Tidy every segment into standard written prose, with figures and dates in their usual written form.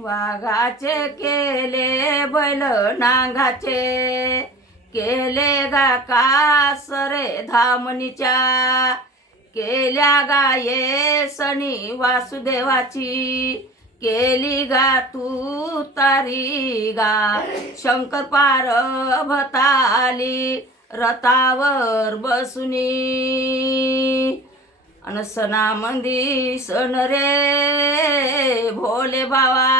वाघाचे केले बैल नांगाचे, केले गा कासरे धामणीच्या, केल्या गाये सणी वासुदेवाची, केली गा तू तारी गा शंकर पार्वताली रथावर बसुनी. अन सणामंदी सण रे भोले बाबा,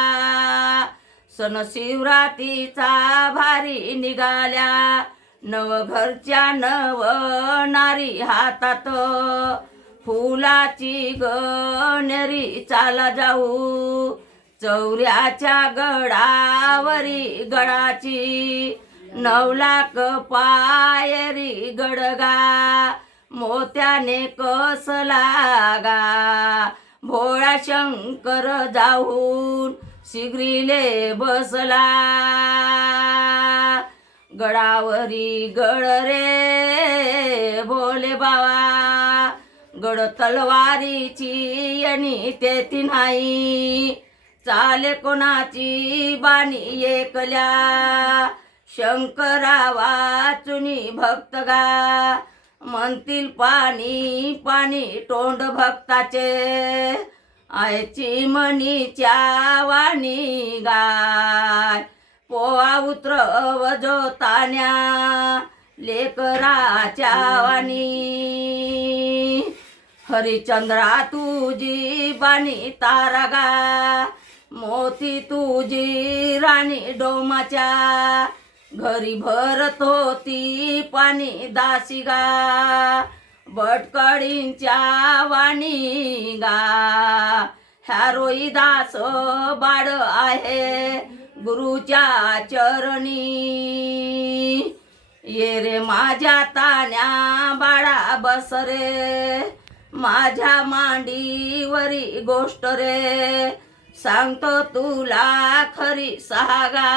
सण शिवरात्रीचा भारी निघाल्या, नव घरच्या नव नारी हातात फुलाची गणेरी चाला जाऊ, चौऱ्याच्या गडावरी गडाची 9 लाख पायरी गडगा, मोत्याने कसला गा भोळा शंकर जाऊन शिगरीले बसला. गडावरी गड रे भोले बाबा, गड तलवारीची आणि तेथी नाही, चाले कोणाची बाणी एकल्या, शंकरा वाचुनी भक्त गा, म्हणतील पाणी पाणी तोंड भक्ताचे, आयची मनीच्या वाणी गाय, पोवा उतरवजो तान्या लेकराच्या वाणी. हरिचंद्रा तुझी बाणी तारा गा, मोती तुझी राणी डोमाच्या, घरी भरत होती पाणी दासी गा, भटकडींच्या वाणी गा, ह्या रोई दास बाळ आहे गुरुच्या चरणी. ये रे माझ्या तान्या बाळा बस रे, माझ्या मांडीवरी गोष्ट रे, सांगतो तुला खरी सहागा,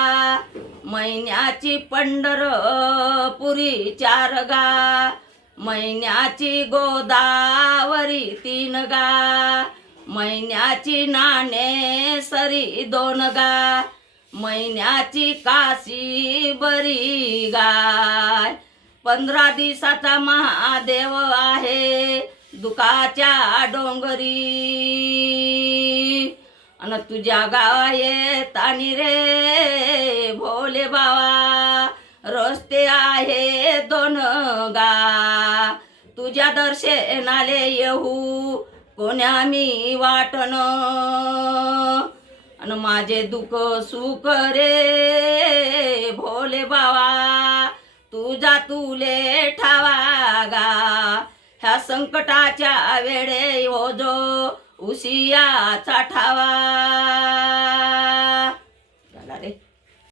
महिन्याची पंढरपुरी 4 गा, महिन्याची गोदावरी 3 गा, महिन्याची नाणेसरी 2 गा, महिन्याची काशी बरी गाय. 15 दिवसाचा महादेव आहे दुखाच्या डोंगरी, अन तुझ्या गावात आणि रे भोले बाबा, रस्ते आहे 2 गा, तुझ्या दर्शनाले येऊ कोण्या मी वाटन, अन माझे दुःख सुख रे भोले बाबा, तुझा तुले ठावा गा, ह्या संकटाच्या वेळे हो जो उशियाचा ठावा.